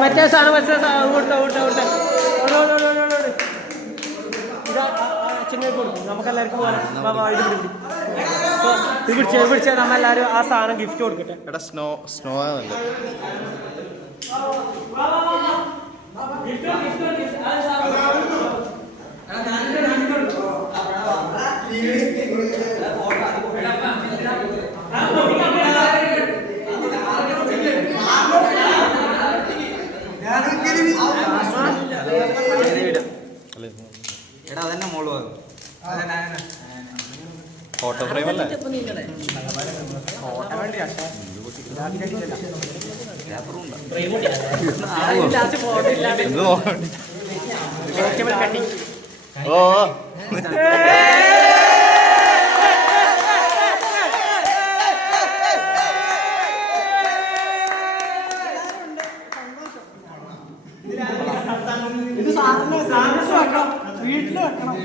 മറ്റേ സാധനം മറ്റേ സാധനം അച്ഛനെ കൊടുക്കും നമുക്കെല്ലാവർക്കും പോലെ ഇത് പിടിച്ച നമ്മളെല്ലാവരും ആ സാധനം ഗിഫ്റ്റ് കൊടുക്കട്ടെ. എടാ സ്നോ സ്നോ ആണല്ലേ എടാ അതന്നെ മോള് ഫോട്ടോ ഫ്രെയിം അല്ലേ? ഓ ഇത് സാധനം വീട്ടിൽ വെക്കണം.